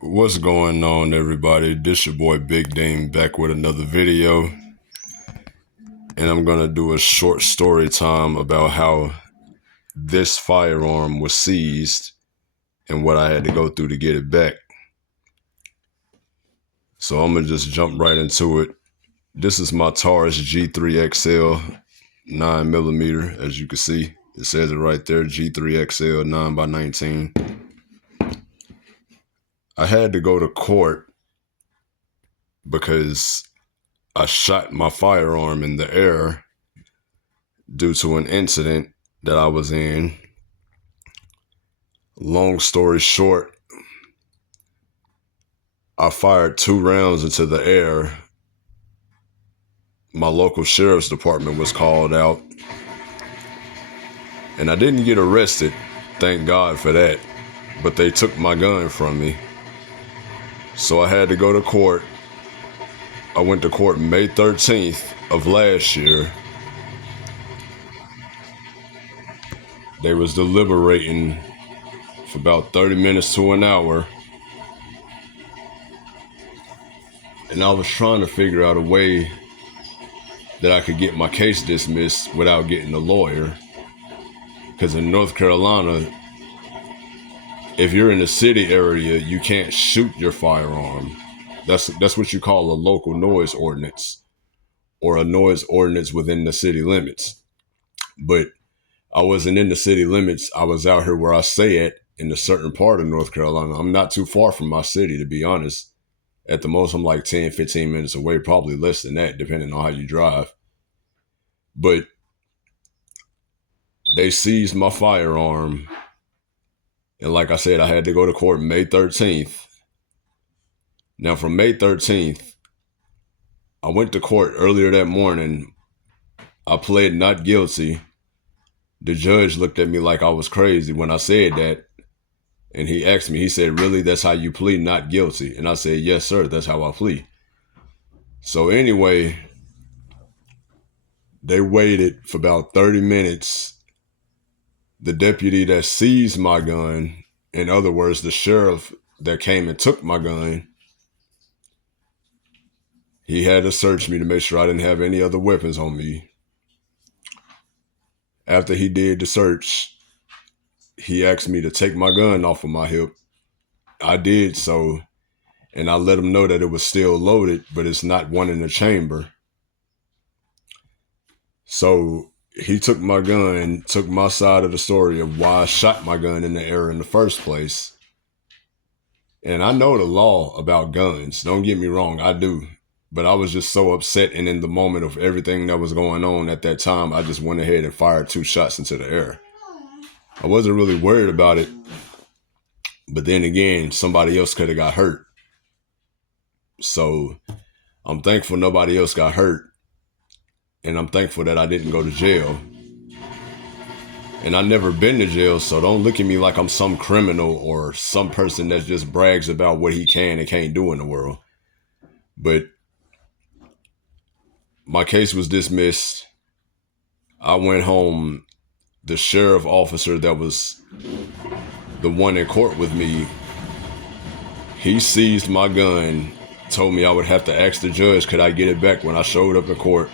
What's going on, everybody? This your boy Big Dame back with another video, and I'm gonna do a short story time about how this firearm was seized and what I had to go through to get it back. So I'm gonna just jump right into it. This is my Taurus G3 XL 9mm, as you can see. It says it right there, G3 XL 9x19. I had to go to court because I shot my firearm in the air due to an incident that I was in. Long story short, I fired 2 rounds into the air. My local sheriff's department was called out, and I didn't get arrested, thank God for that, but they took my gun from me. So I had to go to court. I went to court May 13th of last year. They was deliberating for about 30 minutes to an hour, and I was trying to figure out a way that I could get my case dismissed without getting a lawyer. Because in North Carolina, if you're in the city area, you can't shoot your firearm. That's what you call a local noise ordinance, or a noise ordinance within the city limits. But I wasn't in the city limits. I was out here where I stay at in a certain part of North Carolina. I'm not too far from my city, to be honest. At the most, I'm like 10, 15 minutes away, probably less than that, depending on how you drive. But they seized my firearm. And like I said, I had to go to court May 13th. Now, from May 13th, I went to court earlier that morning. I pled not guilty. The judge looked at me like I was crazy when I said that. And he asked me, he said, "Really, that's how you plead not guilty?" And I said, "Yes, sir, that's how I plead." So anyway, they waited for about 30 minutes. The deputy that seized my gun, in other words, the sheriff that came and took my gun, he had to search me to make sure I didn't have any other weapons on me. After he did the search, he asked me to take my gun off of my hip. I did so, and I let him know that it was still loaded, but it's not one in the chamber. So he took my gun, took my side of the story of why I shot my gun in the air in the first place. And I know the law about guns. Don't get me wrong, I do. But I was just so upset, and in the moment of everything that was going on at that time, I just went ahead and fired 2 shots into the air. I wasn't really worried about it. But then again, somebody else could have got hurt. So I'm thankful nobody else got hurt. And I'm thankful that I didn't go to jail. And I've never been to jail, so don't look at me like I'm some criminal or some person that just brags about what he can and can't do in the world. But my case was dismissed. I went home. The sheriff officer that was the one in court with me, he seized my gun, told me I would have to ask the judge, could I get it back when I showed up in court.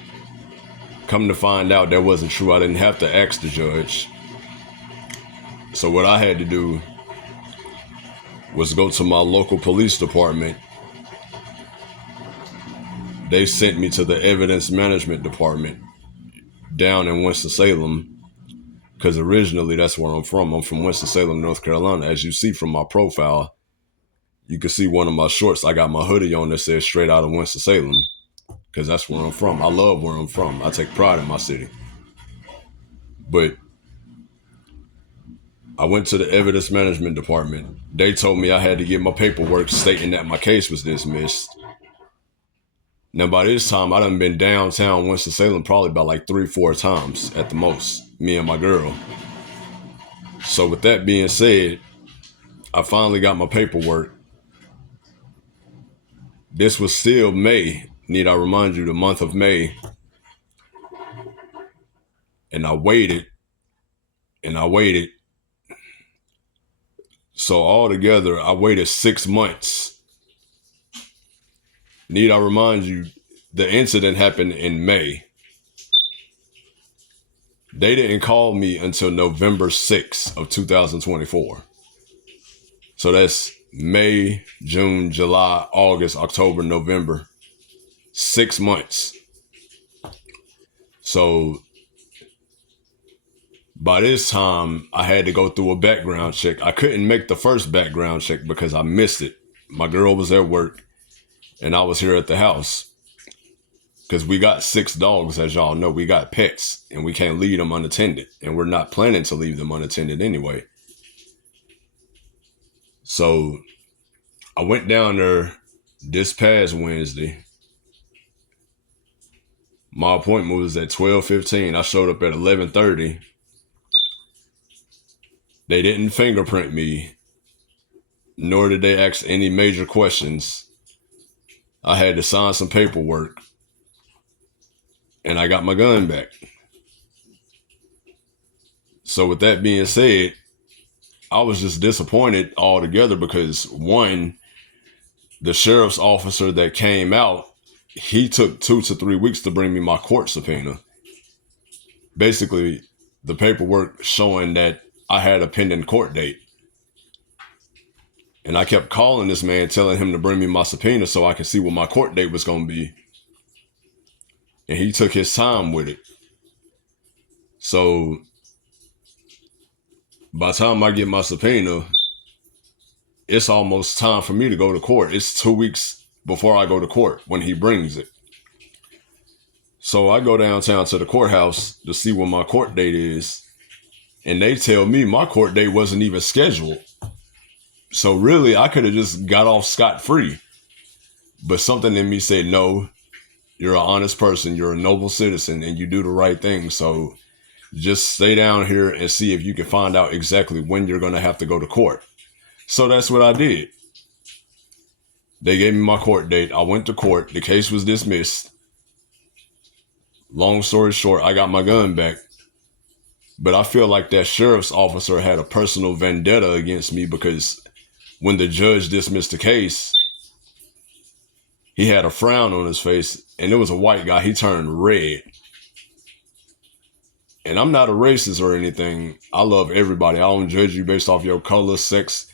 Come to find out that wasn't true. I didn't have to ask the judge. So what I had to do was go to my local police department. They sent me to the evidence management department down in Winston-Salem, because originally that's where I'm from. I'm from Winston-Salem, North Carolina. As you see from my profile, you can see one of my shorts. I got my hoodie on that says straight out of Winston-Salem, because that's where I'm from. I love where I'm from. I take pride in my city. But I went to the evidence management department. They told me I had to get my paperwork stating that my case was dismissed. Now, by this time, I done been downtown Winston-Salem probably about like 3-4 times at the most, me and my girl. So with that being said, I finally got my paperwork. This was still May. Need I remind you, the month of May. And I waited, and I waited. So altogether, I waited 6 months. Need I remind you, the incident happened in May. They didn't call me until November 6th of 2024. So that's May, June, July, August, October, November. 6 months. So by this time, I had to go through a background check. I couldn't make the first background check because I missed it. My girl was at work and I was here at the house. Because we got 6 dogs, as y'all know. We got pets and we can't leave them unattended. And we're not planning to leave them unattended anyway. So I went down there this past Wednesday. My appointment was at 12:15. I showed up at 11:30. They didn't fingerprint me, nor did they ask any major questions. I had to sign some paperwork, and I got my gun back. So with that being said, I was just disappointed altogether because, one, the sheriff's officer that came out, he took 2 to 3 weeks to bring me my court subpoena. Basically, the paperwork showing that I had a pending court date. And I kept calling this man, telling him to bring me my subpoena so I could see what my court date was going to be. And he took his time with it. So by the time I get my subpoena, it's almost time for me to go to court. It's 2 weeks before I go to court when he brings it. So I go downtown to the courthouse to see what my court date is. And they tell me my court date wasn't even scheduled. So really, I could have just got off scot-free. But something in me said, no, you're an honest person. You're a noble citizen and you do the right thing. So just stay down here and see if you can find out exactly when you're going to have to go to court. So that's what I did. They gave me my court date. I went to court. The case was dismissed. Long story short, I got my gun back. But I feel like that sheriff's officer had a personal vendetta against me because when the judge dismissed the case, he had a frown on his face and it was a white guy. He turned red. And I'm not a racist or anything. I love everybody. I don't judge you based off your color, sex,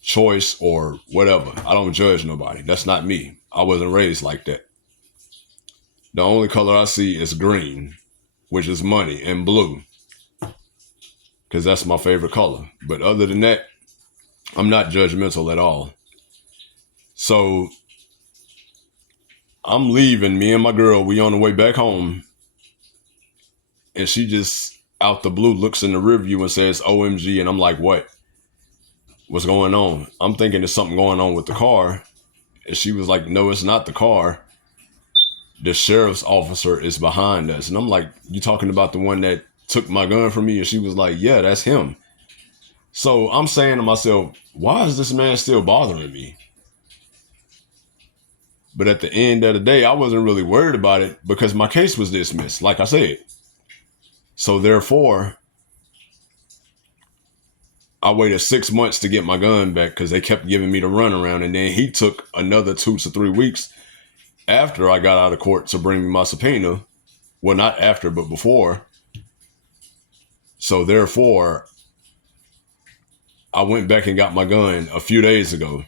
choice, or whatever. I don't judge nobody. That's not me. I wasn't raised like that. The only color I see is green, which is money, and blue, because that's my favorite color. But other than that, I'm not judgmental at all. So I'm leaving. Me and my girl, we on the way back home. And she just out the blue looks in the rear view and says, OMG. And I'm like, what? What's going on? I'm thinking there's something going on with the car. And she was like, no, it's not the car. The sheriff's officer is behind us. And I'm like, you talking about the one that took my gun from me? And she was like, yeah, that's him. So I'm saying to myself, why is this man still bothering me? But at the end of the day, I wasn't really worried about it because my case was dismissed, like I said. So therefore, I waited 6 months to get my gun back because they kept giving me the runaround. And then he took another 2 to 3 weeks after I got out of court to bring me my subpoena. Well, not after, but before. So therefore, I went back and got my gun a few days ago.